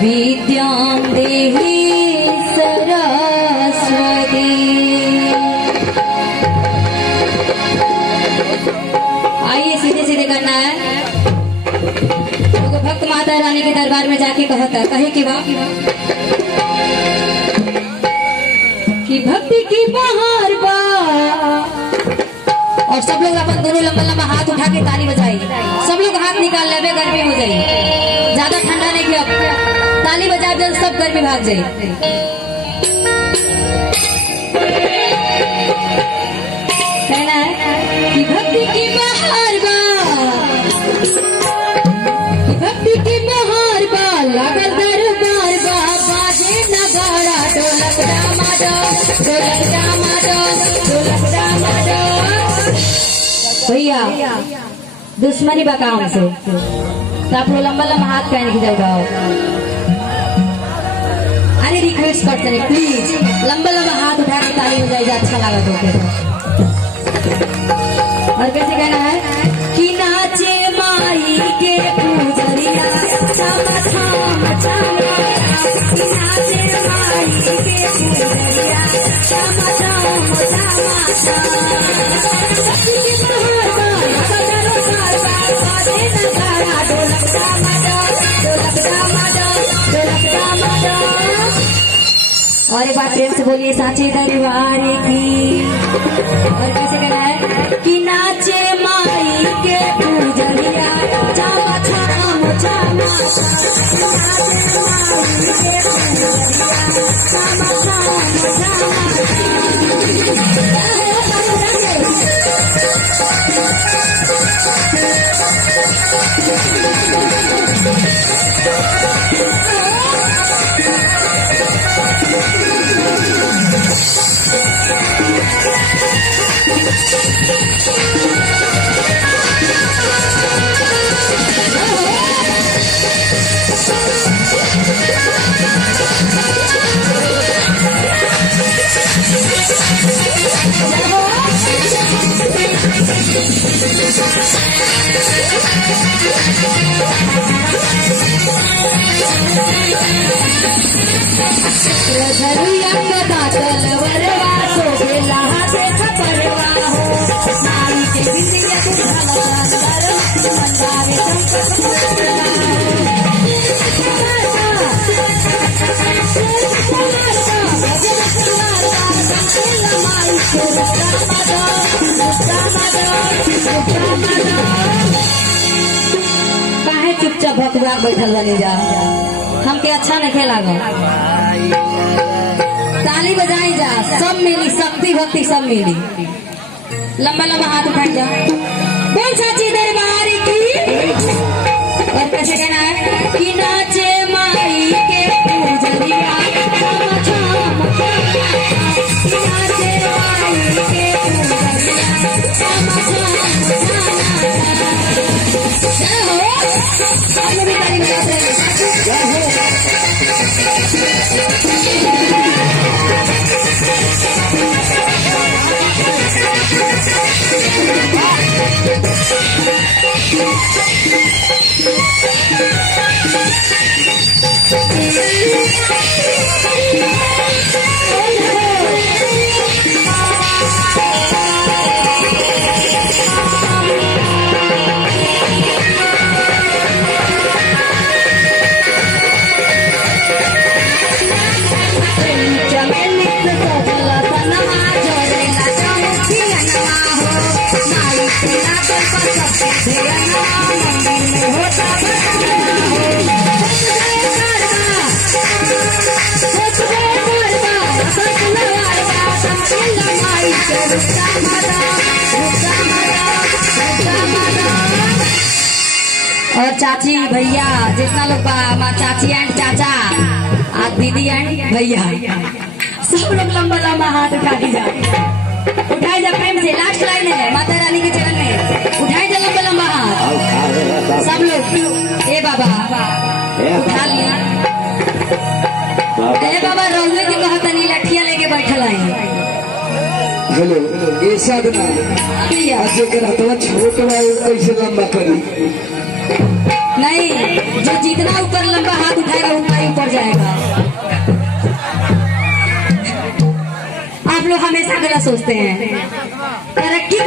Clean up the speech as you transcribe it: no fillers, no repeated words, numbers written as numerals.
विद्यां देहि सरस्वती। आइए सीधे सीधे करना है। तो भक्त माता रानी के दरबार में जाके कहता कहे कि वाह कि भक्ति की बहार बा। और सब लोग अपन दोनों लंबा लंबा हाथ उठा के ताली बजाई। सब लोग हाथ निकाल ले, गर्मी हो जाए, ज्यादा ठंडा नहीं किया, ताली बजा दे, सब गर्मी भाग जाए। कहना है कि भक्ति की बहार बा, कि भक्ति की बहार बा, लागल दरबार बा, बाजे नगाड़ा, ढोलक डामाडोल, ढोलक डामाडोल, ढोलक डामाडोल। भैया दुश्मनी बा काम से, तो आप लोग लंबा लंबा हाथ कहने की जाओ। अरे रिक्वेस्ट करते हैं प्लीज लंबा लंबा हाथ उठा के ताली बजाइए, अच्छा लगा तो। और कैसे कहना है कि नाचे माई के पूजरिया, छम छम छम, कि नाचे माई के पूजरिया, छम छम छम। और एक बार प्रेम से बोलिए साचे दरबार की। और कैसे कहना है कि नाचे माई के पूजरिया, छम छम छम, नाचे माई के पूजरिया, छम छम छम। धरुया कदा तलवरवा, शोभेला हाथे छपरवा हो, नारी के बिंदिया दुल्हा लगा, मंदारे काहे चुपचाप भकवा बैठल बनी जा, हमके अच्छा नहीं खेला। ताली बजाई जा, सब मिली, शक्ति भक्ति सब मिली। लंबा लंबा हाथ उठा जा, बोल साची दरबार की। और कैसे कहना है कि नाचे माई के पूजरिया, छम छम छम, नाचे माई के पूजरिया, छम छम छम। जय हो, आप लोग भी ताली बजाते हैं। जय हो। और चाची भैया जितना लोग चाची एंड चाचा और दीदी एंड भैया सब लोग लंबा लंबा हाथ उठा के जाए, उठाए जा प्रेम से। लास्ट लाइन है माता रानी के चरण में, उठाए जा लंबा लंबा हाथ सब लोग। ए बाबा उठा लिया, ए बाबा रोहुए के कहत नहीं लठिया लेके बैठल है। हेलो ये साधना आज के रात छोट कैसे लंबा करी नहीं, जो जितना ऊपर लंबा हाथ उठाएगा उतना ही ऊपर जाएगा। आप लोग हमेशा गलत सोचते हैं। तरक्की